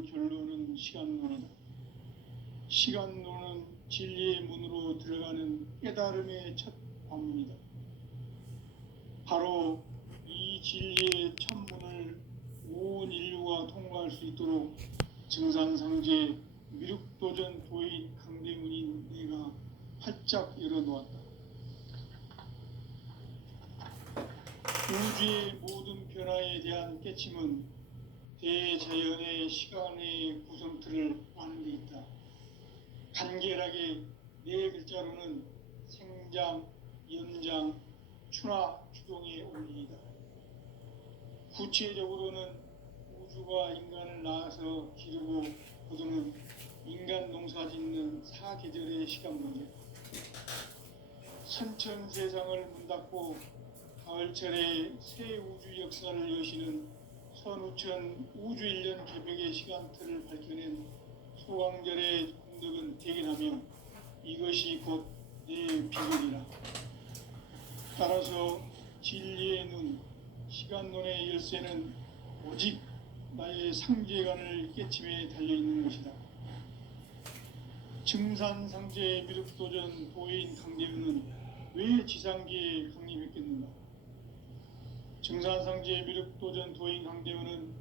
그 결론은 시간론이다. 시간론은 진리의 문으로 들어가는 깨달음의 첫 관문이다. 바로 이 진리의 첫 문을 온 인류가 통과할 수 있도록 증산상제 미륵도전 도인 강대문인 내가 활짝 열어놓았다. 우주의 모든 변화에 대한 깨침은 대자연의 시간의 구성틀을 아는 데 있다. 간결하게 네 글자로는 생장, 연장, 추나 추동의 원리이다. 구체적으로는 우주가 인간을 낳아서 기르고 거두는 인간 농사 짓는 사계절의 시간 문제, 선천세상을 문닫고 가을철에 새 우주 역사를 여시는 선우천 우주일년 개벽의 시간틀을 밝혀낸 소강절의 공덕은 대견하며 이것이 곧 내 비결이라. 따라서 진리의 눈, 시간론의 열쇠는 오직 나의 상제관을 깨침에 달려있는 것이다. 증산상제 미륵도전 도인 강대문은 왜 지상계에 강림했겠는가? 증산상제 미륵도전 도인 강대문은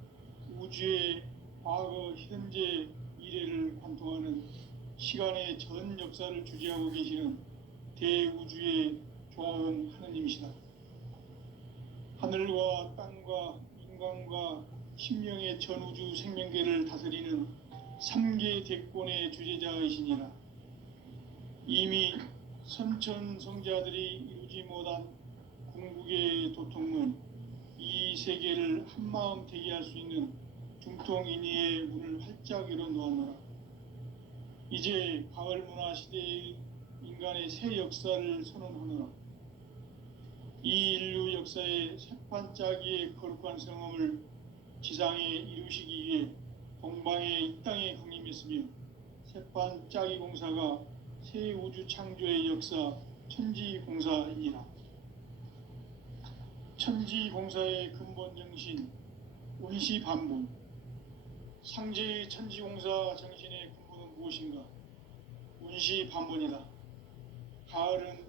우주의 과거, 현재, 미래를 관통하는 시간의 전 역사를 주재하고 계시는 대우주의 조화원 하느님이시다. 하늘과 땅과 인간과 신명의 전우주 생명계를 다스리는 3계 대권의 주재자이시니라. 이미 선천성자들이 이루지 못한 궁극의 도통문, 이 세계를 한마음 되게 할 수 있는 중통인의의 문을 활짝 열어놓았노라. 이제 가을 문화 시대의 인간의 새 역사를 선언하노라. 이 인류 역사의 새판짜기의 거룩한 성험을 지상에 이루시기 위해 동방의 이 땅에 강림했으며 새판짜기 공사가 새 우주 창조의 역사 천지공사이니라. 천지공사의 근본 정신 운시반본, 상제의 천지공사 정신의 근본은 무엇인가? 운시반본이다. 가을은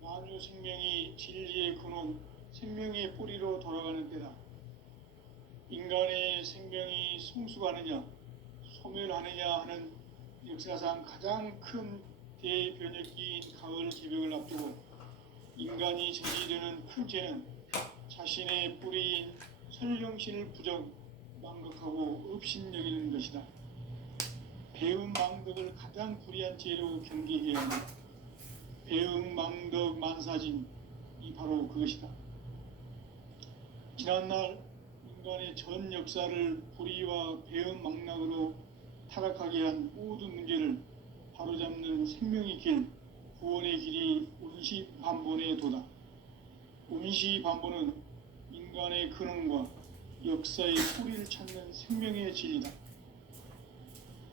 만유 생명이 진리의 근원, 생명의 뿌리로 돌아가는 때다. 인간의 생명이 성숙하느냐, 소멸하느냐 하는 역사상 가장 큰 대변혁기인 가을 개벽을 앞두고 인간이 저지르는 큰 죄는 자신의 뿌리인 설령신을 부정, 망각하고 업신여기는 것이다. 배음 망덕을 가장 불의한 죄로 경계해야 한다. 배음 망덕 만사진이 바로 그것이다. 지난날 인간의 전 역사를 불의와 배음 망락으로 타락하게 한 모든 문제를 바로잡는 생명의 길, 구원의 길이 운시반본의 도다. 운시반본은 인간의 근원과 역사의 뿌리를 찾는 생명의 진리다.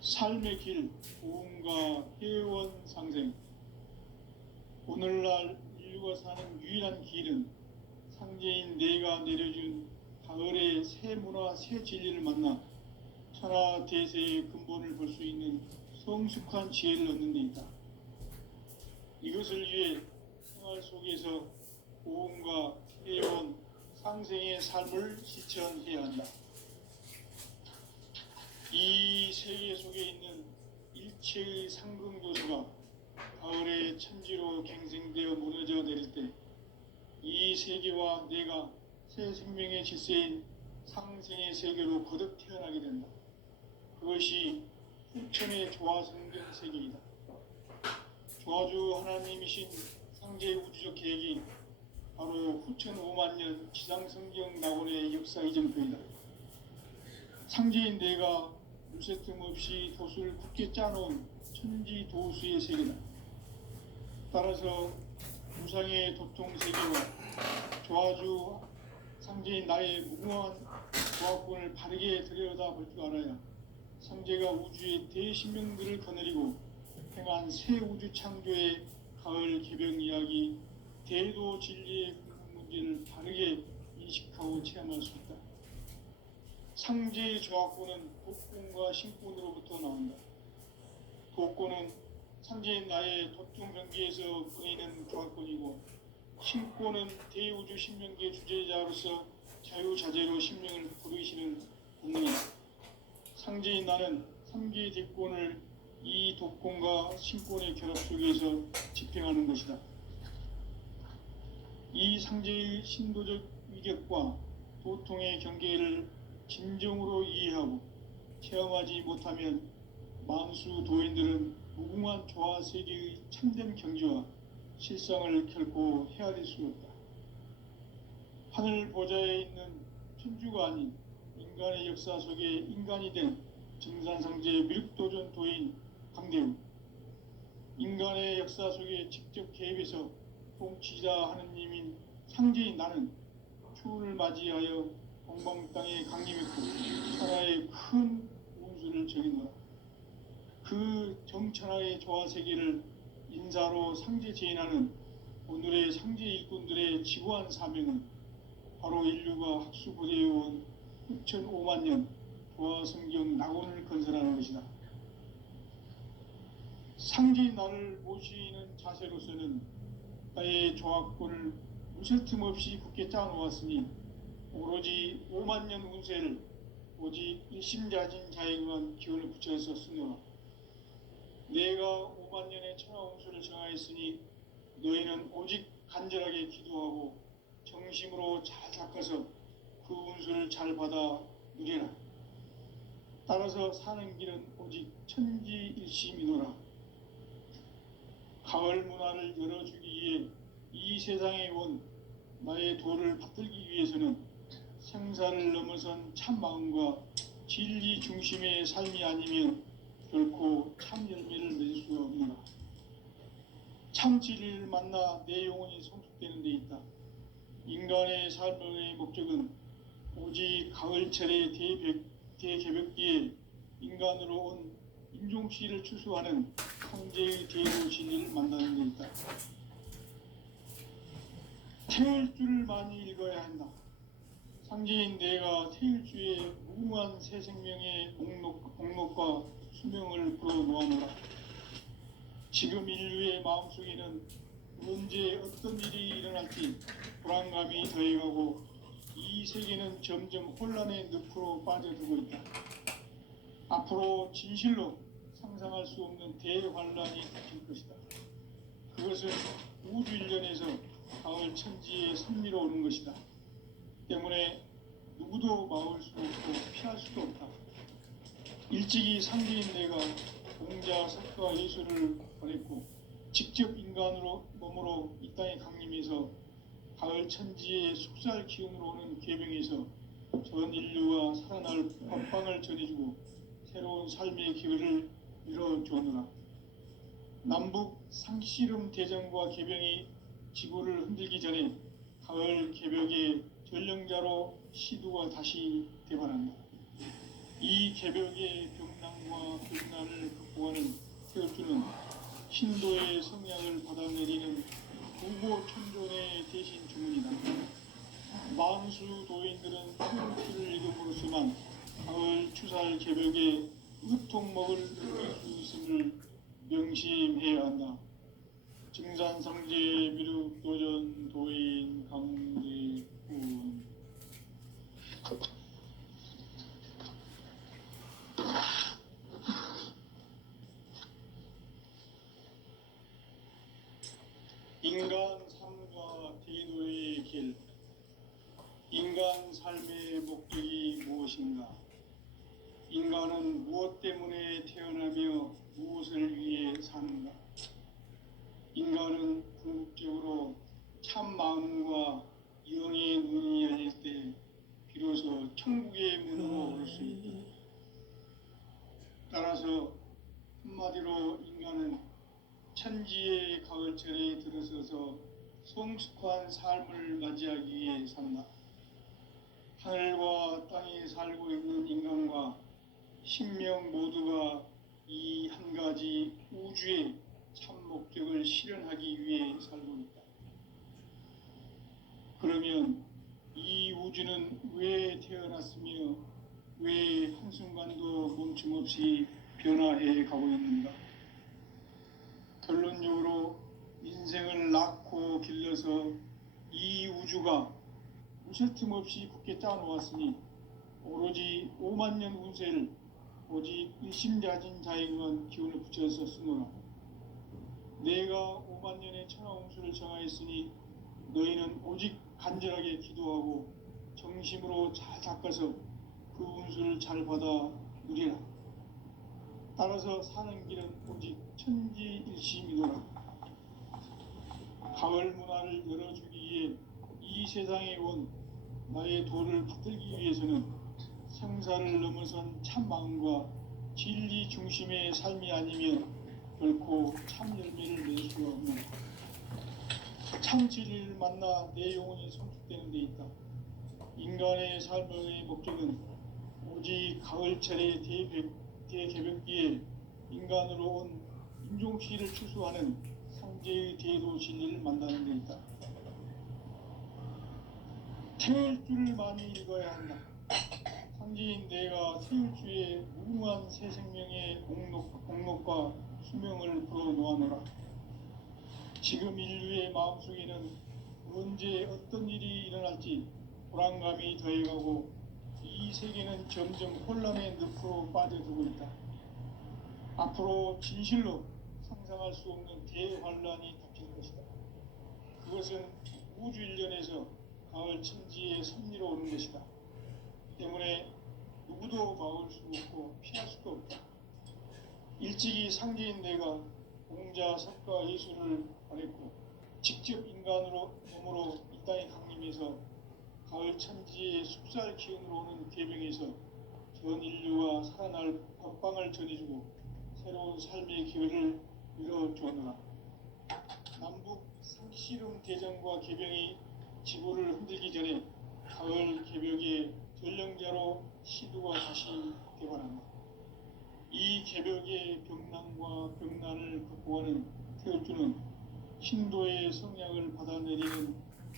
삶의 길, 보험과 회원 상생. 오늘날 인류가 사는 유일한 길은 상제인 내가 내려준 가을의 새 문화, 새 진리를 만나 천하 대세의 근본을 볼 수 있는 성숙한 지혜를 얻는 데 있다. 이것을 위해 생활 속에서 보험과 회원, 상생의 삶을 실천해야 한다. 이 세계 속에 있는 일체의 상승교수가 가을의 천지로 갱생되어 무너져 내릴 때 이 세계와 내가 새 생명의 질서인 상생의 세계로 거듭 태어나게 된다. 그것이 후천의 조화성경 세계이다. 조화주 하나님이신 상제 우주적 계획이 바로 후천 5만년 지상성경 낙원의 역사 이정표이다. 상제인 내가 물새틈 없이 도수를 굳게 짜놓은 천지도수의 세계다. 따라서 무상의 도통세계와 조화주 상제인 나의 무궁한 조화권을 바르게 들여다볼 줄 알아야 상제가 우주의 대신명들을 거느리고 행한 새 우주 창조의 가을 개벽 이야기, 대도 진리의 궁극 문제를 바르게 인식하고 체험할 수 있다. 상제의 조합권은 독권과 신권으로부터 나온다. 독권은 상제인 나의 도통 경계에서 보이는 조합권이고, 신권은 대우주 신명기의 주제자로서 자유자재로 신명을 부르시는 본능이다. 상제인 나는 상계의 대권을 이 독권과 신권의 결합 속에서 집행하는 것이다. 이 상제의 신도적 위격과 도통의 경계를 진정으로 이해하고 체험하지 못하면 만수 도인들은 무궁한 조화 세계의 참된 경지와 실상을 결코 헤아릴 수 없다. 하늘 보좌에 있는 천주가 아닌 인간의 역사 속에 인간이 된 증산상제 미륵도전 도인 강대우, 인간의 역사 속에 직접 개입해서 통치자 하느님인 상제인 나는 추운을 맞이하여 동방 땅에 강림했고 천하의 큰 운수를 정해놓아 그 정천하의 조화 세계를 인사로 상제 제인하는 오늘의 상제 일꾼들의 지구한 사명은 바로 인류가 학수고대해온 6,500만 년 조화 성경 낙원을 건설하는 것이다. 상제인 나를 모시는 자세로서는 나의 조합권을 무실 틈 없이 굳게 짜놓았으니 오로지 5만 년 운세를 오직 일심자진 자에게만 기원을 붙여서 쓰노라. 내가 5만 년의 천하 운수를 정하였으니 너희는 오직 간절하게 기도하고 정심으로 잘 닦아서 그 운수를 잘 받아 누리라. 따라서 사는 길은 오직 천지일심이노라. 가을 문화를 열어주기 위해 이 세상에 온 나의 도를 받들기 위해서는 생사를 넘어선 참 마음과 진리 중심의 삶이 아니면 결코 참 열매를 맺을 수 없노라. 참 진리를 만나 내 영혼이 성숙되는 데 있다. 인간의 삶의 목적은 오직 가을철의 대개벽기에 인간으로 온 인종씨를 추수하는 상제의 대로 진리를 만나는 데 있다. 태일주를 많이 읽어야 한다. 상제인 내가 태일주의 무궁한 새 생명의 목록과 수명을 불어놓아노라. 지금 인류의 마음속에는 언제 어떤 일이 일어날지 불안감이 더해가고 이 세계는 점점 혼란의 늪으로 빠져들고 있다. 앞으로 진실로 상상할 수 없는 대환란이 닥칠 것이다. 그것은 우주 일련에서 가을 천지의 섭리로 오는 것이다. 때문에 누구도 막을 수 없고 피할 수도 없다. 일찍이 상제인 내가 공자, 석가, 예수를 보냈고 직접 인간으로 몸으로 이 땅에 강림해서 가을 천지의 숙살 기운으로 오는 계명에서 전 인류가 살아날 법방을 전해주고 새로운 삶의 기회를 열어주었노라. 남북 상씨름 대전과 개병이 지구를 흔들기 전에 가을 개벽의 전령자로 시두가 다시 되반한다. 이 개벽의 병난과 병난을 극복하는 태어주는 신도의 성향을 받아내리는 구고천존의 대신 주문이다. 만수 도인들은 태어주를 읽음으로써만 가을 추살 개벽의 의통목을 느낄 수 있음을 명심해야 한다. 증산상제 미륵도전 도인 강대군. 인간 삶과 대도의 길. 인간 삶의 목적이 무엇인가? 인간은 무엇 때문에 태어나며 무엇을 위해 사는가? 인간은 궁극적으로 참 마음과 영의 눈이 열릴 때 비로소 천국의 문으로 올 수 있다. 따라서 한마디로 인간은 천지의 가을철에 들어서서 성숙한 삶을 맞이하기 위해 산다. 하늘과 땅에 살고 있는 인간과 신명 모두가 이 한 가지 우주의 참 목적을 실현하기 위해 살고 있다. 그러면 이 우주는 왜 태어났으며 왜 한순간도 멈춤없이 변화해 가고 있는가? 결론적으로 인생을 낳고 길러서 이 우주가 무쇠 틈 없이 굳게 짜놓았으니 오로지 5만 년 운세를 오직 일심자진 자에게만 기운을 붙여서 쓰노라. 내가 5만 년의 천하운수를 정하였으니 너희는 오직 간절하게 기도하고 정심으로 잘 닦아서 그 운수를 잘 받아 누리라. 따라서 사는 길은 오직 천지일심이노라. 가을 문화를 열어주기 위해 이 세상에 온 나의 도를 받들기 위해서는 생사를 넘어선 참 마음과 진리 중심의 삶이 아니면 결코 참 열매를 낼 수가 없는 참 진리를 만나 내 영혼이 성숙되는 데 있다. 인간의 삶의 목적은 오직 가을철의 대개벽기에 인간으로 온 인종시를 추수하는 상제의 대도 진리를 만나는 데 있다. 태울 줄을 많이 읽어야 한다. 상제인 내가 태울 주의 무궁한 새 생명의 공록과 수명을 불어놓아노라. 지금 인류의 마음속에는 언제 어떤 일이 일어날지 불안감이 더해가고 이 세계는 점점 혼란의 늪으로 빠져들고 있다. 앞으로 진실로 상상할 수 없는 대환란이 닥칠 것이다. 그것은 우주 일련에서 가을 천지의 섭리로 오는 것이다. 때문에 누구도 막을 수 없고 피할 수도 없다. 일찍이 상제인 내가 공자, 석가, 예수를 말했고 직접 인간으로 몸으로 이 땅에 강림해서 가을 천지의 숲살 기운으로 오는 계명에서 전 인류가 살아날 법방을 전해주고 새로운 삶의 기회를 열어주었노라. 남북 상씨름 대전과 개병이 지구를 흔들기 전에 가을 개벽의 전령자로 시두가 다시 대발한다. 이 개벽의 병난과 병난을 극복하는 태울주는 신도의 성약을 받아내리는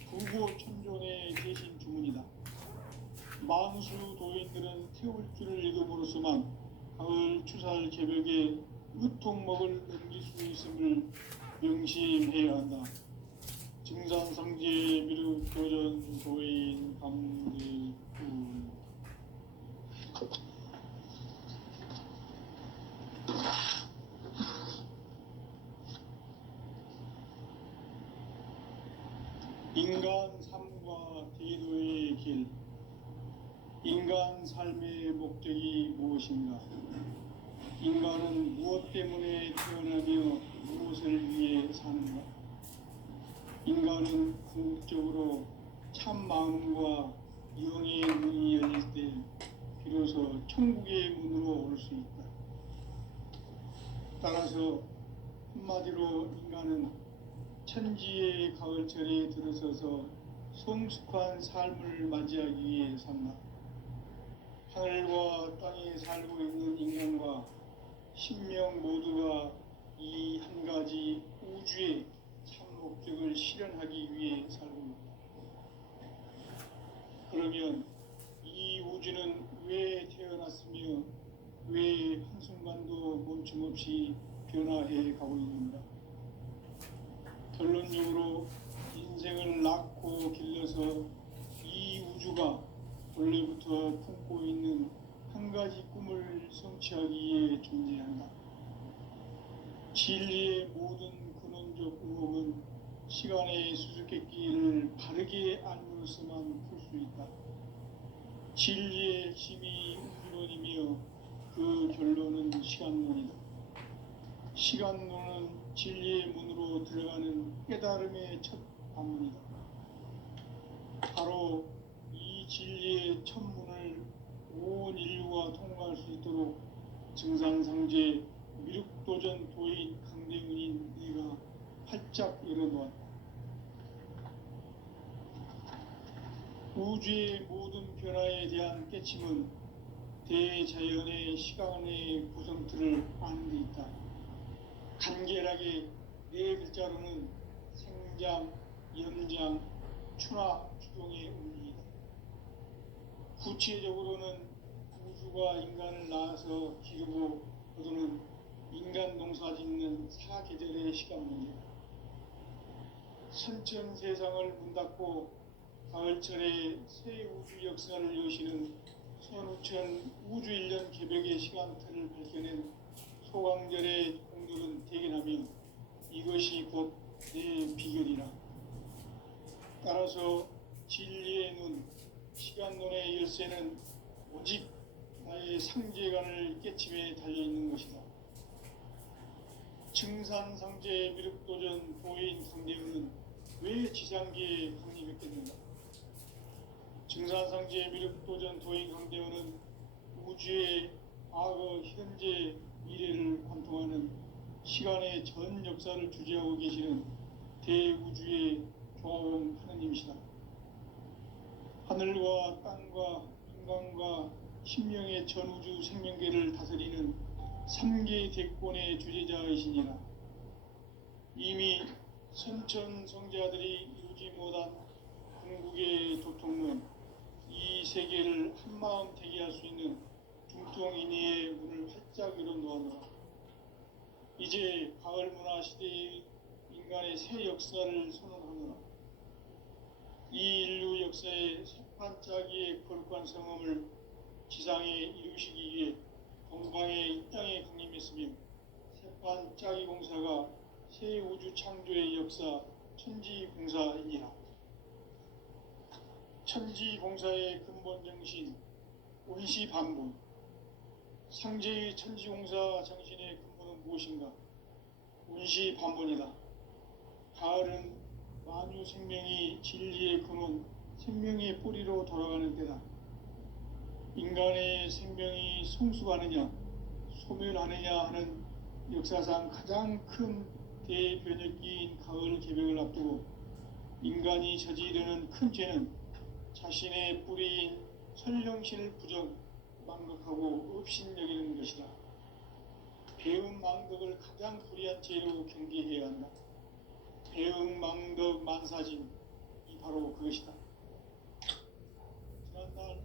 구고천존의 대신 주문이다. 만수 도인들은 태울주를 읽음으로써만 가을 추살 개벽의 으통목을 넘길 수 있음을 명심해야 한다. 증산상제 미륵 도전 도인 감리군. 인간 삶과 대도의 길. 인간 삶의 목적이 무엇인가? 인간은 무엇 때문에 태어나며 무엇을 위해 사는가? 인간은 궁극적으로 참 마음과 영의 문이 열릴 때 비로소 천국의 문으로 올 수 있다. 따라서 한마디로 인간은 천지의 가을철에 들어서서 성숙한 삶을 맞이하기 위해 산다. 하늘과 땅에 살고 있는 인간과 신명 모두가 이 한 가지 우주의 참 목적을 실현하기 위해 살고 있다. 그러면 이 우주는 왜 태어났으며 왜 한순간도 멈춤없이 변화해 가고 있는가? 결론적으로 인생을 낳고 길러서 이 우주가 원래부터 품고 있는 한 가지 꿈을 성취하기 위해 존재한다. 진리의 모든 근원적 의혹은 시간의 수수께끼를 바르게 알므로서만 풀 수 있다. 진리의 핵심이 우주론이며 그 결론은 시간론이다. 시간론은 진리의 문으로 들어가는 깨달음의 첫 방문이다. 바로 이 진리의 첫 문을 온 인류가 통과할 수 있도록 증산상제 미륵도전 도인 강대문인 네가 활짝 열어놓았다. 우주의 모든 변화에 대한 깨침은 대자연의 시간의 구성틀을 아는 데 있다. 간결하게 네 글자로는 생장, 연장, 추나 추동의 원리이다. 구체적으로는 우주가 인간을 낳아서 기르고 거두는 인간 농사 짓는 사계절의 시간 문제. 선천 세상을 문 닫고 가을철에 새 우주 역사를 여시는 선우천 우주일년 개벽의 시간틀을 밝혀낸 소강절의 공들은 대견하며 이것이 곧 내 비결이라. 따라서 진리의 눈, 시간론의 열쇠는 오직 나의 상제관을 깨침에 달려있는 것이다. 증산상제 미륵도전 도인 강대우는 왜 지상계에 강림했겠는가? 증산상제 미륵도전 도인 강대우는 우주의 과거, 현재, 미래를 관통하는 시간의 전 역사를 주재하고 계시는 대우주의 조화원 하느님이시다. 하늘과 땅과 인간과 신명의 전우주 생명계를 다스리는 3개 대권의 주재자이시니라. 이미 선천성자들이 이루지 못한 궁극의 도통론, 이 세계를 한마음 되게 할 수 있는 중통인의의 문을 활짝 열어놓았노라. 이제 가을 문화 시대의 인간의 새 역사를 선언하노라. 이 인류 역사의 새판짜기의 거룩한 성험을 지상에 이루시기 위해 동방의 이 땅에 강림했으며 새판짜기 공사가 새 우주 창조의 역사 천지공사이니라. 천지공사의 근본 정신 원시반복. 상제의 천지공사 정신의 근본은 무엇인가? 원시반복이다. 가을은 만유 생명이 진리의 근원, 생명의 뿌리로 돌아가는 때다. 인간의 생명이 성숙하느냐, 소멸하느냐 하는 역사상 가장 큰 대변혁기인 가을 개벽을 앞두고 인간이 저지르는 큰 죄는 자신의 뿌리인 설령신을 부정, 망각하고 업신여기는 것이다. 배음 망덕을 가장 불의한 죄로 경계해야 한다. 배음 망덕 만사진이 바로 그것이다. 지난날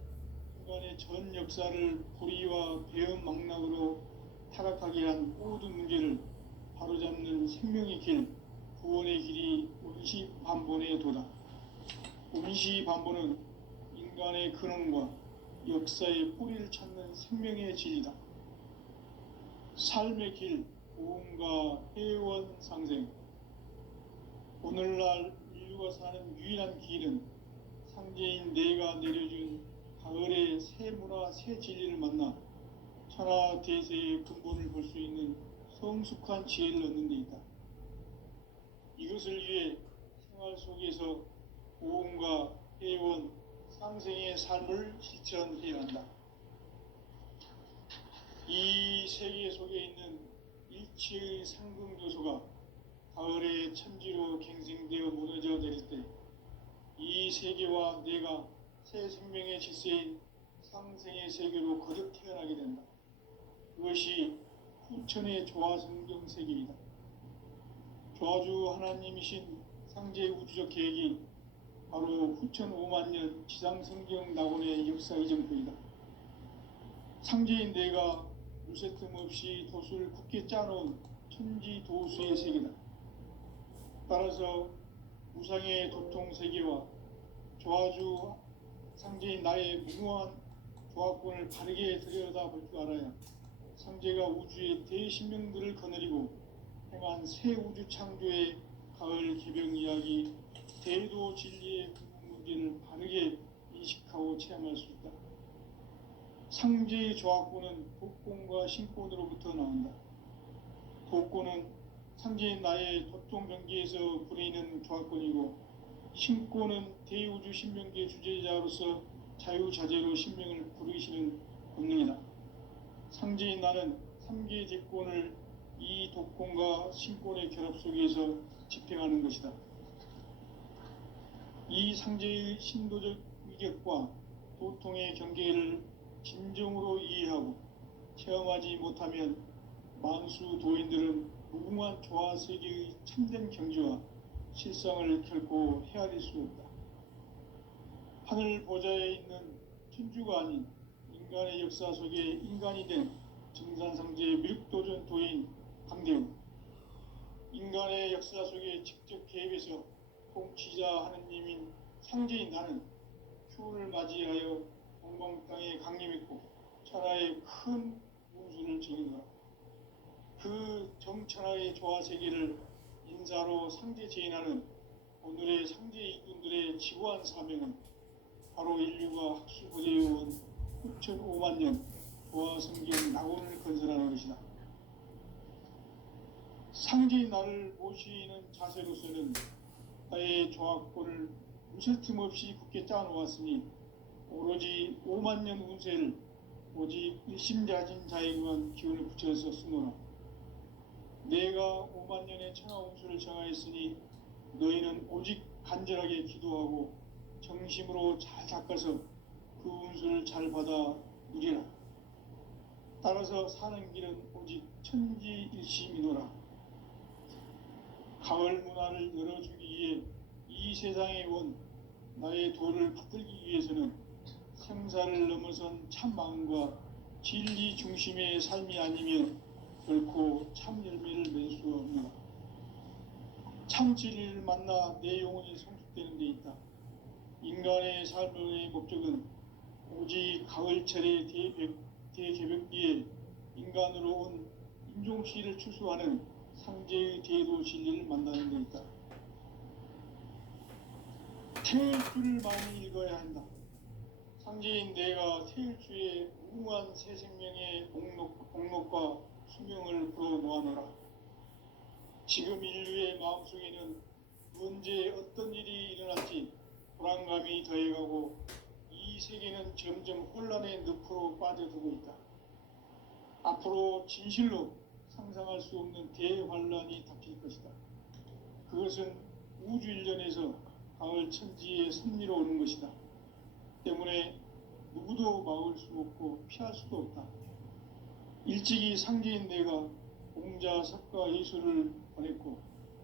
인간의 전 역사를 불의와 배음 망락으로 타락하게 한 모든 문제를 바로잡는 생명의 길, 구원의 길이 원시반본의 도다. 원시반본은 인간의 근원과 역사의 뿌리를 찾는 생명의 진리다. 삶의 길, 고음과 회원 상생. 오늘날 인류가 사는 유일한 길은 상제인 내가 내려준 가을의 새 문화, 새 진리를 만나 천하 대세의 근본을 볼 수 있는 성숙한 지혜를 얻는 데 있다. 이것을 위해 생활 속에서 고음과 회원, 상생의 삶을 실천해야 한다. 이 세계 속에 있는 일체의 상승 요소가 가을의 천지로 갱생되어 무너져 내릴 때 이 세계와 내가 새 생명의 질서인 상생의 세계로 거듭 태어나게 된다. 그것이 후천의 조화성경 세계이다. 조화주 하나님이신 상제의 우주적 계획이 바로 후천 5만 년 지상성경 낙원의 역사 이정표이다. 상제인 내가 무쇠 틈 없이 도수를 굳게 짜놓은 천지 도수의 세계다. 따라서 무상의 도통 세계와 조화주 상제인 나의 무모한 조화권을 바르게 들여다볼 줄 알아야 상제가 우주의 대신명들을 거느리고 행한 새 우주 창조의 가을 개벽 이야기, 대도 진리의 근본 문제를 바르게 인식하고 체험할 수 있다. 상제의 조화권은 독권과 신권으로부터 나온다. 독권은 상제인 나의 도통 경계에서 부리는 조화권이고, 신권은 대우주 신명계 주제자로서 자유자재로 신명을 부르시는 권능이다. 상제인 나는 3개 대권을 이 독권과 신권의 결합 속에서 집행하는 것이다. 이 상제의 신도적 위격과 도통의 경계를 진정으로 이해하고 체험하지 못하면 만수 도인들은 무궁한 조화세계의 참된 경지와 실상을 결코 헤아릴 수 없다. 하늘 보좌에 있는 천주가 아닌 인간 인간의 역사 속에 인간이 된 증산상제의 미륵도전 도인 강대훈, 인간의 역사 속에 직접 개입해서 통치자 하느님인 상제인 나는 휴를 맞이하여 동방 땅에 강림했고 천하의 큰 운수를 지니노라. 그 정천하의 조화세계를 인사로 상제 제인하는 오늘의 상제 이군들의 지구한 사명은 바로 인류가 학수고대해온 6,500만 년 조화성경 낙원을 건설하는 것이다. 상제인 나를 모시는 자세로서는 나의 조화권을 무쇠 틈 없이 굳게 짜놓았으니 오로지 5만 년 운세를 오직 일심자진 자에게만 기운을 붙여서 쓰노라. 내가 5만 년의 천하 운수를 정하였으니 너희는 오직 간절하게 기도하고 정심으로 잘 닦아서 그 운수를 잘 받아 누리라. 따라서 사는 길은 오직 천지일심이노라. 가을 문화를 열어주기 위해 이 세상에 온 나의 도를 받들기 위해서는 생사를 넘어선 참 마음과 진리 중심의 삶이 아니면 결코 참 열매를 맺을 수 없노라. 참 진리를 만나 내 영혼이 성숙되는 데 있다. 인간의 삶의 목적은 오직 가을철의 대개벽기에 인간으로 온 인종씨를 추수하는 상제의 대도 진리를 만나는 데 있다. 태일주를 많이 읽어야 한다. 상제인 내가 태일주의 무궁한 새 생명의 목록과 수명을 풀어놓아노라. 지금 인류의 마음속에는 언제 어떤 일이 일어날지 불안감이 더해가고 이 세계는 점점 혼란의 늪으로 빠져들고 있다. 앞으로 진실로 상상할 수 없는 대환란이 닥칠 것이다. 그것은 우주 일련에서 가을 천지의 섭리로 오는 것이다. 때문에 누구도 막을 수 없고 피할 수도 없다. 일찍이 상제인 내가 공자, 석가, 예수를 보냈고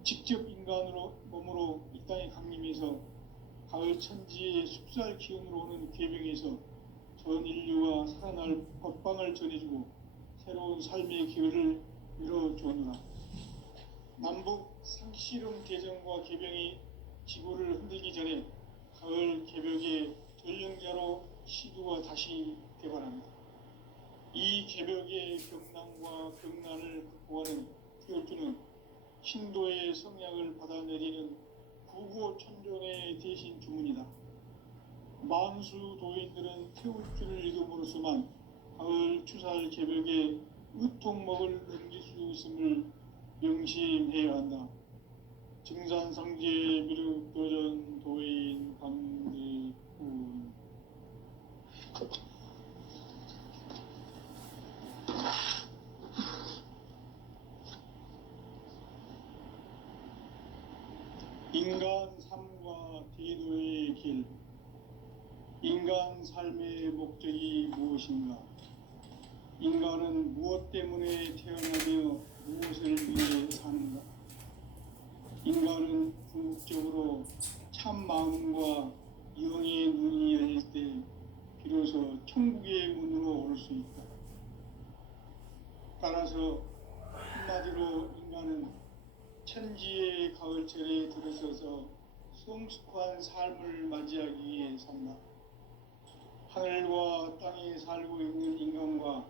직접 인간으로 몸으로 이 땅에 강림해서 가을 천지의 숲살 기운으로 오는 계명에서 전 인류가 살아날 법방을 전해주고 새로운 삶의 기회를 열어주오노라. 남북 상씨름 대전과 개병이 지구를 흔들기 전에 가을 개벽의 전령자로 시두가 다시 대발한다. 이 개벽의 경난과 경난을 극복하는 태울주는 신도의 성약을 받아내리는 구고천존의 대신 주문이다. 만수 도인들은 태울주를 읽음으로써만 가을 추살 개벽의 의통목을 넘길 수 있음을 명심해야 한다. 증산상제 미륵도전 도인 강대훈. 인간 삶과 대도의 길. 인간 삶의 목적이 무엇인가? 인간은 무엇 때문에 태어나며 무엇을 위해 사는가? 인간은 궁극적으로 참 마음과 영의 눈이 열릴 때 비로소 천국의 문으로 올 수 있다. 따라서 한마디로 인간은 천지의 가을철에 들어서서 성숙한 삶을 맞이하기 위해 산다. 하늘과 땅에 살고 있는 인간과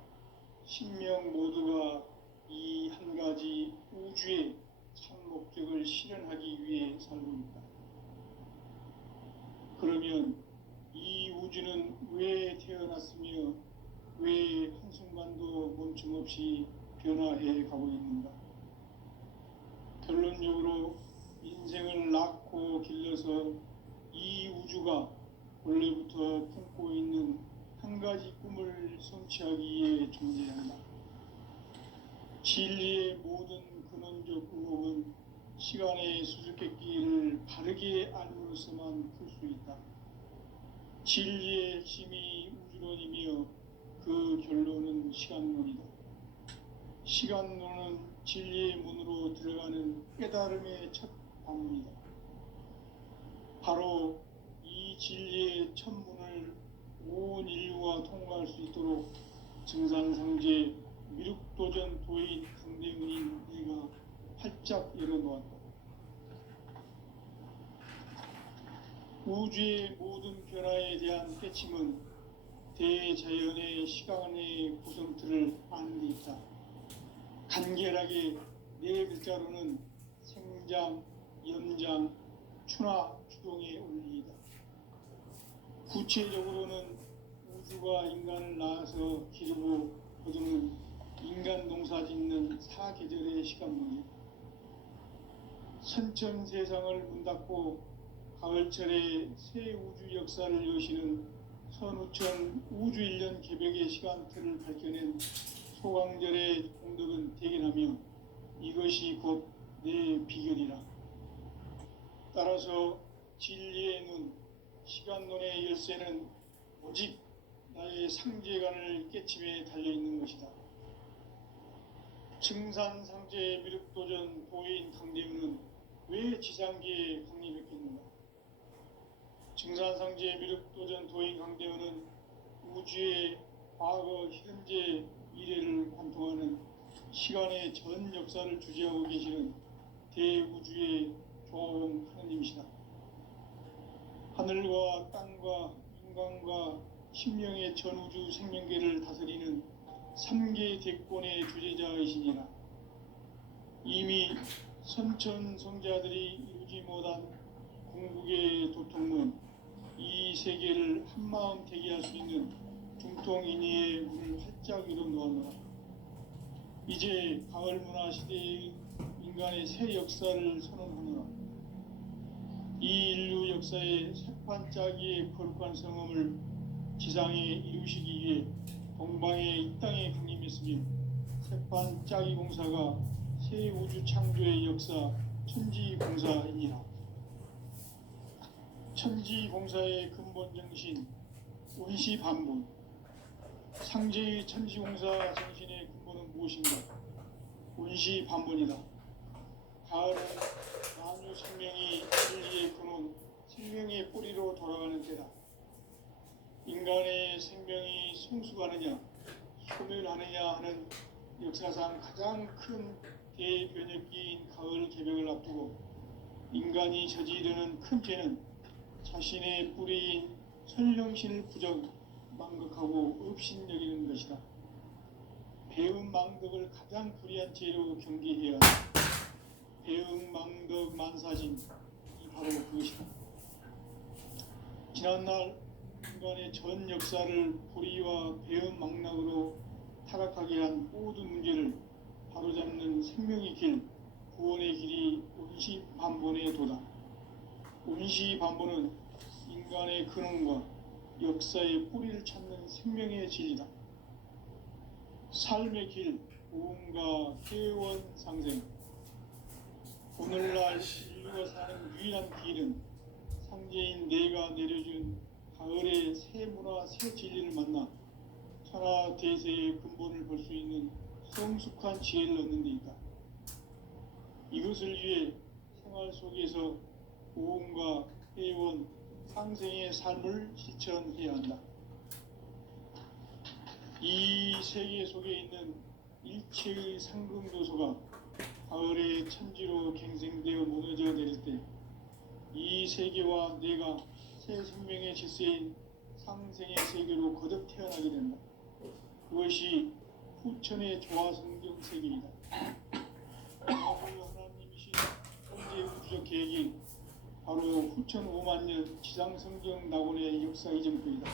신명 모두가 이 한 가지 우주의 참 목적을 실현하기 위해 살고 있다. 그러면 이 우주는 왜 태어났으며 왜 한순간도 멈춤 없이 변화해 가고 있는가? 결론적으로 인생을 낳고 길러서 이 우주가 원래부터 품고 있는 한 가지 꿈을 성취하기 위해 존재한다. 진리의 모든 근원적 의혹은 시간의 수수께끼를 바르게 알므로서만 풀 수 있다. 진리의 핵심이 우주론이며 그 결론은 시간론이다. 시간론은 진리의 문으로 들어가는 깨달음의 첫 방문이다. 바로 이 진리의 첫 문을 온 인류가 통과할 수 있도록 증산상제 미륵도전 도인 강대은인 네가 활짝 열어놓았다. 우주의 모든 변화에 대한 깨침은 대자연의 시간의 구성틀을 아는 데 있다. 간결하게 네 글자로는 생장, 연장, 추나 추동의 원리이다. 구체적으로는 우주가 인간을 낳아서 기르고 거두는 인간 농사 짓는 사계절의 시간문이다. 선천 세상을 문 닫고 가을철에 새 우주 역사를 여시는 선우천 우주 1년 개벽의 시간틀을 밝혀낸 소강절의 공덕은 대견하며 이것이 곧 내 비결이라. 따라서 진리의 눈, 시간론의 열쇠는 오직 나의 상제관을 깨침에 달려있는 것이다. 증산상제 미륵도전 도인 강대은은 왜 지상계에 강림했겠는가? 증산상제 미륵도전 도인 강대은은 우주의 과거, 현재, 미래를 관통하는 시간의 전 역사를 주재하고 계시는 대우주의 조화원 하느님이시다. 하늘과 땅과 인간과 신명의 전우주 생명계를 다스리는 3계 대권의 주재자이시니라. 이미 선천성자들이 이루지 못한 궁극의 도통문, 이 세계를 한마음 되게 할 수 있는 중통인의의 문을 활짝 열어놓았노라. 이제 가을 문화 시대의 인간의 새 역사를 선언하노라. 이 인류 역사의 새판짜기의 거룩한 성음을 지상에 이루시기 위해 동방의 이 땅에 강림했으며 새판짜기 공사가 새 우주 창조의 역사 천지공사이니라. 천지공사의 근본 정신 원시반본, 상제의 천지공사 정신의 근본은 무엇인가? 원시반본이다. 가을은 만유 생명이 진리의 근원, 생명의 뿌리로 돌아가는 때다. 인간의 생명이 성숙하느냐, 소멸하느냐 하는 역사상 가장 큰 대변혁기인 가을 개벽을 앞두고 인간이 저지르는 큰 죄는 자신의 뿌리인 선령신을 망각하고 업신여기는 것이다. 배움 망덕을 가장 불의한 죄로 경계해야 한다. 배움 망덕 만사진, 이 바로 그것이다. 지난날 인간의 전 역사를 불의와 배움 망락으로 타락하게 한 모든 문제를 바로잡는 생명의 길, 구원의 길이 원시반본의 도다. 원시반본은 인간의 근원과 역사의 뿌리를 찾는 생명의 진리다. 삶의 길, 고음과 회원 상생. 오늘날 인류가 사는 유일한 길은 상제인 내가 내려준 가을의 새 문화, 새 진리를 만나 천하 대세의 근본을 볼 수 있는 성숙한 지혜를 얻는 데 있다. 이것을 위해 생활 속에서 고음과 회원, 상생의 삶을 실천해야 한다. 이 세계 속에 있는 일체의 상금도소가 가을의 천지로 갱생되어 무너져 내릴 때 이 세계와 내가 새 생명의 질서인 상생의 세계로 거듭 태어나게 된다. 그것이 후천의 조화성경 세계이다. 하나님이신 현재 우주적 계획이 바로 후천 5만 년 지상성경 낙원의 역사 이전표이다.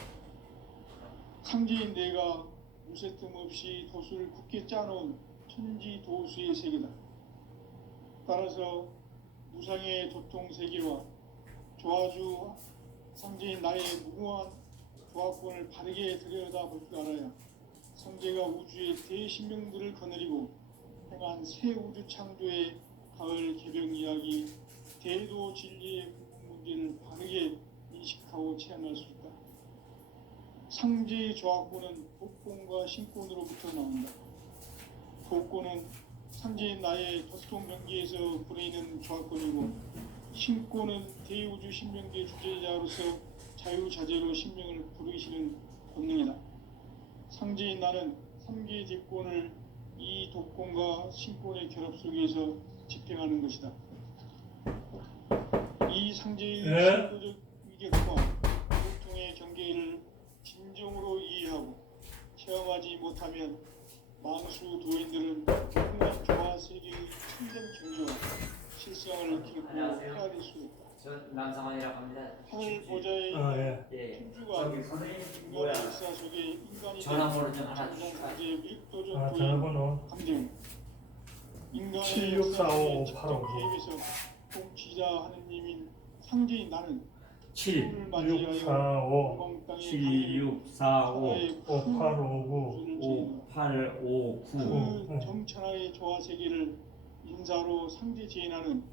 상제인 내가 무쇠뜸 없이 도수를 굳게 짜놓은 천지도수의 세계다. 따라서 무상의 도통 세계와 조화주 상제인 나의 무궁한 조화권을 바르게 들여다볼 줄 알아야 성제가 우주의 대신명들을 거느리고 행한 새 우주 창조의 가을 개벽 이야기, 대도 진리의 문제를 바르게 인식하고 체험할 수 있다. 상제의 조화권은 복권과 신권으로부터 나온다. 복권은 상제인 나의 도통 경계에서 부리는 조화권이고, 신권은 대우주 신명계 주제자로서 자유자재로 신명을 부르시는 본능이다. 상제인 나는 3개 뒷권을 이 독권과 신권의 결합 속에서 집행하는 것이다. 이 상제의 신도적 위격과 고통의 경계를 진정으로 이해하고 체험하지 못하면 망수 도인들은 온갖 조화 세계의 참된 경지와 실상을 결코 헤아릴 수 없다. 저 남상환이라고 합니다. 하늘 보좌의 천주가 인간의 역사 속에 인간이 전화번호 좀 하나 전상상제의 밀도적 전화번호 감정 인간의 7645 역사에 직접 개입해서 통치자 하느님인 상제인 나는 7645 7645 5859 5859 그 정천하의 조화 세계를 인사로 상제 제인하는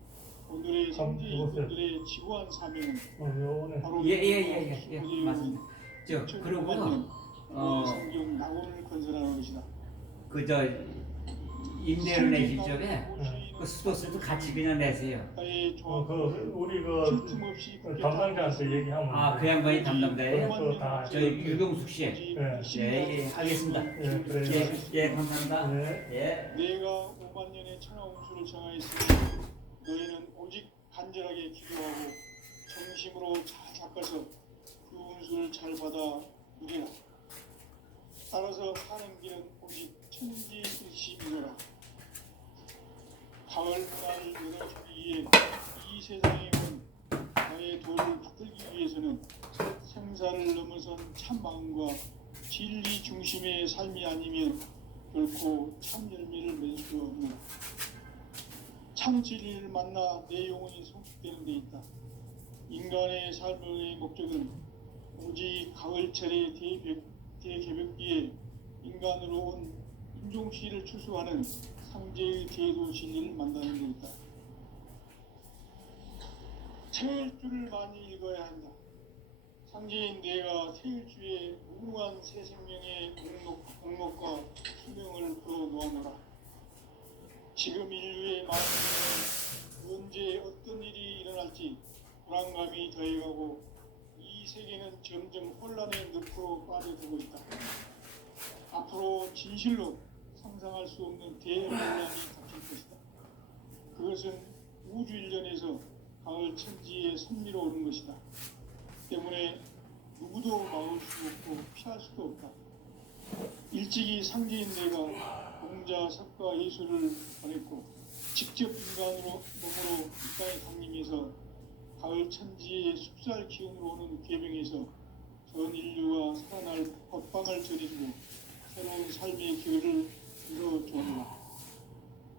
오늘의 상제인들의 지구한 사명은 바로 예, 맞습니다. 그리고요 성경 낙원을 건설하는 것이다. 그저 임대료 내실 적에 그 수도세도 같이 그냥 내세요. 우리 담당자한테 얘기하면 그 양반이 담당자예요? 다 저희 유경숙 씨. 예, 알겠습니다. 감사합니다. 내가 5만 년의 천하 홍수를 정하였으니 너희는 오직 간절하게 기도하고 정심으로 잘 닦아서 그 운수를 잘 받아 누리라. 따라서 사는 길은 오직 천지일심이노라. 가을 문화를 열어주기 위해 이 세상에 온 나의 도를 붙들기 위해서는 생사를 넘어선 참 마음과 진리 중심의 삶이 아니면 결코 참 열매를 맺을 수 없노라. 참 진리를 만나 내 영혼이 성숙되는 데 있다. 인간의 삶의 목적은 오직 가을철의 대개벽기에 인간으로 온 인종시를 추수하는 상제의 제도 진리를 만나는 데 있다. 태일주를 많이 읽어야 한다. 상제인 내가 태일주의 무궁한 새 생명의 목록과 수명을 풀어놓아노라. 지금 인류의 마음속에 언제 어떤 일이 일어날지 불안감이 더해가고 이 세계는 점점 혼란의 늪으로 빠져들고 있다. 앞으로 진실로 상상할 수 없는 대혼란이 닥칠 것이다. 그것은 우주 일련에서 가을 천지의 섭리로 오는 것이다. 때문에 누구도 막을 수 없고 피할 수도 없다. 일찍이 상제인 내가 공자, 석가, 예수를 보냈고 직접 인간으로 몸으로 이 땅에 강림해서 가을 천지의 숲살 기운으로 오는 계명에서 전 인류가 살아날 법방을 저리고 새로운 삶의 길을 이뤄주었노라.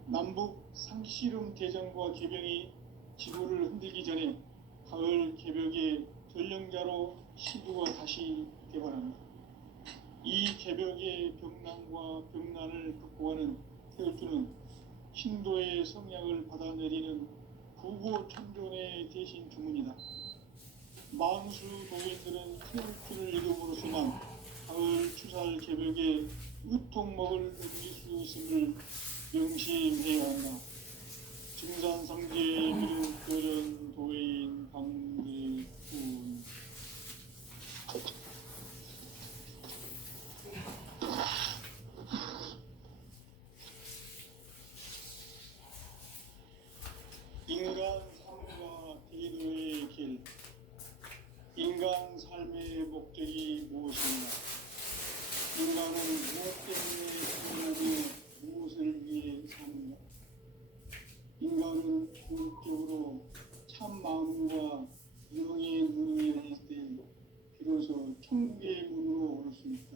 남북 상씨름 대전과 개병이 지구를 흔들기 전에 가을 개벽의 전령자로 시두가 다시 개발합니다. 이 개벽의 병난과 병난을 극복하는 태울주는 신도의 성약을 받아내리는 부고천존의 대신 주문이다. 망수 도인들은 태울주를 읽음으로써만 가을 추살 개벽에 으통먹을 넘길 수 있음을 명심해야 한다. 증산상제 미륵도전 도인 강대군 인간 삶과 대도의 길. 인간 삶의 목적이 무엇인가? 인간은 무엇 때문에 태어나며 무엇을 위해 사는가? 인간은 궁극적으로 참 마음과 영의 눈이 열릴 때 비로소 천국의 문으로 오를 수 있다.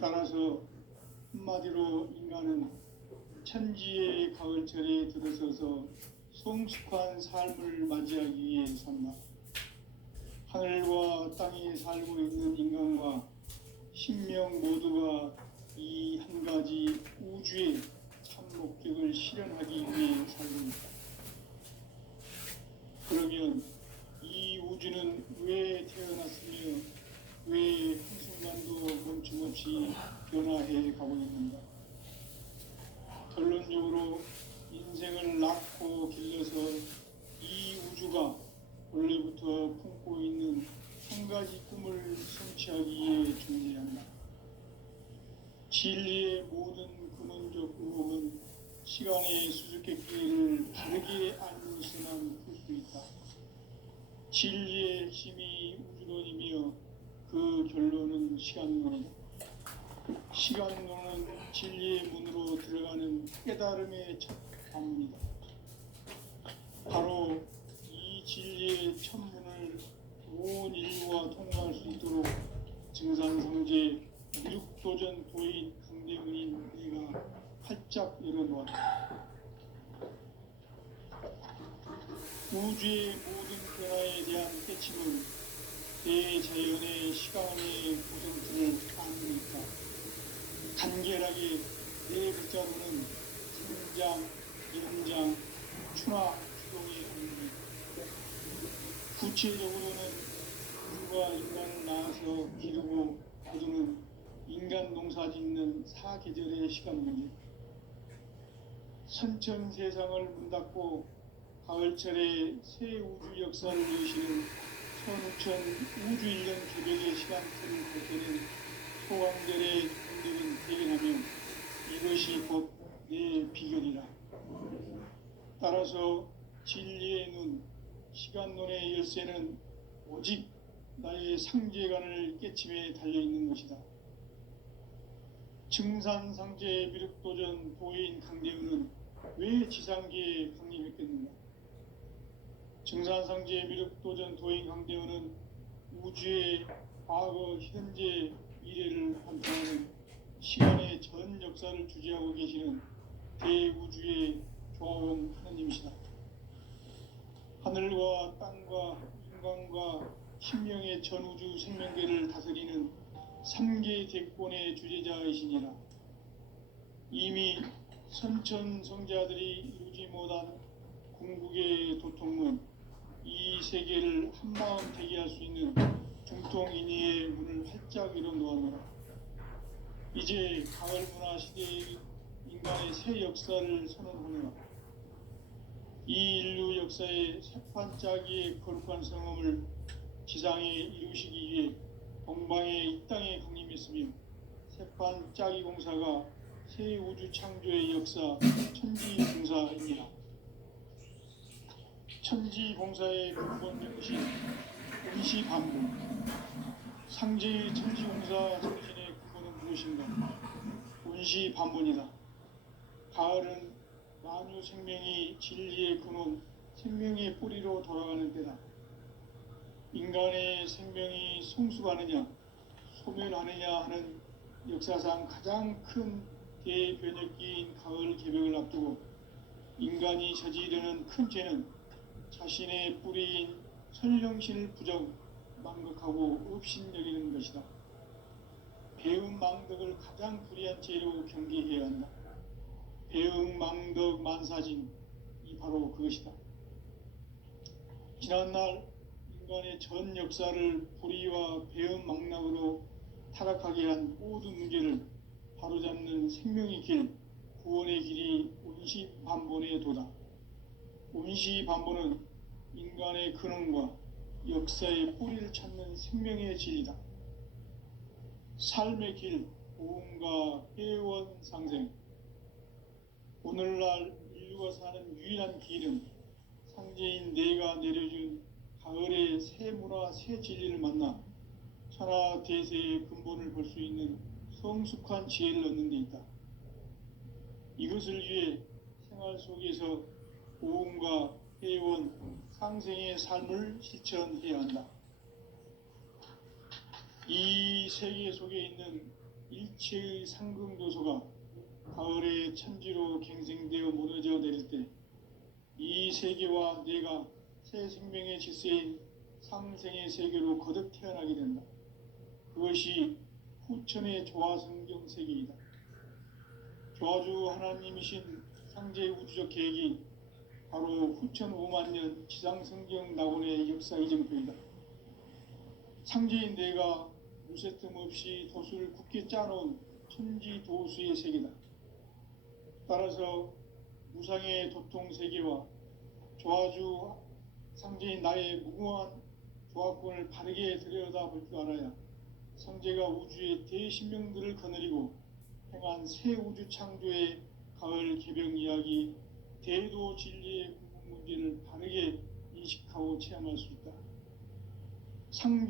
따라서 한마디로 인간은 천지의 가을철에 들어서서 성숙한 삶을 맞이하기 위해 산다. 하늘과 땅에 살고 있는 인간과 신명 모두가 이 한 가지 우주의 참 목적을 실현하기 위해 살고 있다. 그러면 이 우주는 왜 태어났으며 왜 한순간도 멈춤없이 변화해 가고 있는가? 결론적으로 인생을 낳고 길러서 이 우주가 원래부터 품고 있는 시간의 수수께끼를 다르게 알고서만 풀 수 있다. 진리의 핵심이 우주론이며 그 결론은 시간론이다. 시간론은 진리의 문으로 들어가는 깨달음의 첫 방문이다. 바로 이 진리의 첫 문을 온 인류가 통과할 수 있도록 증산성제 미륵도전 도인 강대문인 내가 활짝 열어놓았다. 우주의 모든 변화에 대한 깨침은 대자연의 시간의 고정틀을 안고 있다. 간결하게 네 글자로는 성장, 연장, 추나 추동의 의미. 구체적으로는 우주가 인간을 낳아서 기르고 거두는 인간 농사 짓는 사계절의 시간 문제. 선천 세상을 문 닫고 가을철에 새 우주 역사를 여시는 선우천 우주 1년 개벽의 시간틀을 걷는 소강들의 흔들은 대견하며 이것이 곧 내 비결이라. 따라서 진리의 눈, 시간론의 열쇠는 오직 나의 상제관을 깨침에 달려있는 것이다. 증산상제 미륵도전 도인 강대우는 왜 지상계에 강림했겠는가? 증산상제 미륵도전 도인 강대우는 우주의 과거, 현재, 미래를 관통하는 시간의 전 역사를 주재하고 계시는 대우주의 조화원 하나님이시다. 하늘과 땅과 인간과 신명의 전우주 생명계를 다스리는 3계 대권의 주재자이시니라. 이미 선천성자들이 이루지 못한 궁극의 도통문, 이 세계를 한마음 되게 할 수 있는 중통인의의 문을 활짝 열어놓았노라. 이제 가을 문화 시대의 인간의 새 역사를 선언하노라. 이 인류 역사의 새판짜기의 거룩한 성험을 지상에 이루시기 위해 동방의 이 땅에 강림했으며 새판짜기 공사가 새 우주 창조의 역사 천지공사입니다. 천지공사의 근본 역시 운시반복. 상제의 천지공사 정신의 근본은 무엇인가? 운시반복이다. 가을은 만유 생명이 진리의 근원, 생명의 뿌리로 돌아가는 때다. 인간의 생명이 성숙하느냐, 소멸하느냐 하는 역사상 가장 큰 대변혁기인 가을 개벽을 앞두고 인간이 저지르는 큰 죄는 자신의 뿌리인 설령신을 부정, 망극하고 업신여기는 것이다. 배음 망덕을 가장 불의한 죄로 경계해야 한다. 배음 망덕 만사진, 이 바로 그것이다. 지난날 인간의 전 역사를 불의와 배음 망락으로 타락하게 한 모든 문제를 바로잡는 생명의 길, 구원의 길이 운시반본의 도다. 운시반본은 인간의 근원과 역사의 뿌리를 찾는 생명의 진리다. 삶의 길, 보험과 회원 상생. 오늘날 인류가 사는 유일한 길은 상제인 내가 내려준 가을의 새 문화, 새 진리를 만나 천하 대세의 근본을 볼 수 있는 성숙한 지혜를 얻는 데 있다. 이것을 위해 생활 속에서 보험과 회원, 상생의 삶을 실천해야 한다. 이 세계 속에 있는 일체의 상금도소가 가을의 천지로 갱생되어 무너져 내릴 때 이 세계와 내가 새 생명의 질서인 상생의 세계로 거듭 태어나게 된다. 그것이 후천의 조화성경 세계이다. 조화주 하나님이신 상제 우주적 계획이 바로 후천 5만년 지상성경 낙원의 역사 이정표이다. 상제인 내가 무쇠 틈 없이 도수를 굳게 짜놓은 천지도수의 세계다. 따라서 무상의 도통 세계와 조화주 상제인 나의 무궁한 조화권을 바르게 들여다볼 줄 알아야 상제가 우주의 대신명들을 거느리고 행한 새 우주 창조의 가을 개병 이야기, 대도 진리의 문제를 바르게 인식하고 체험할 수 있다. 상징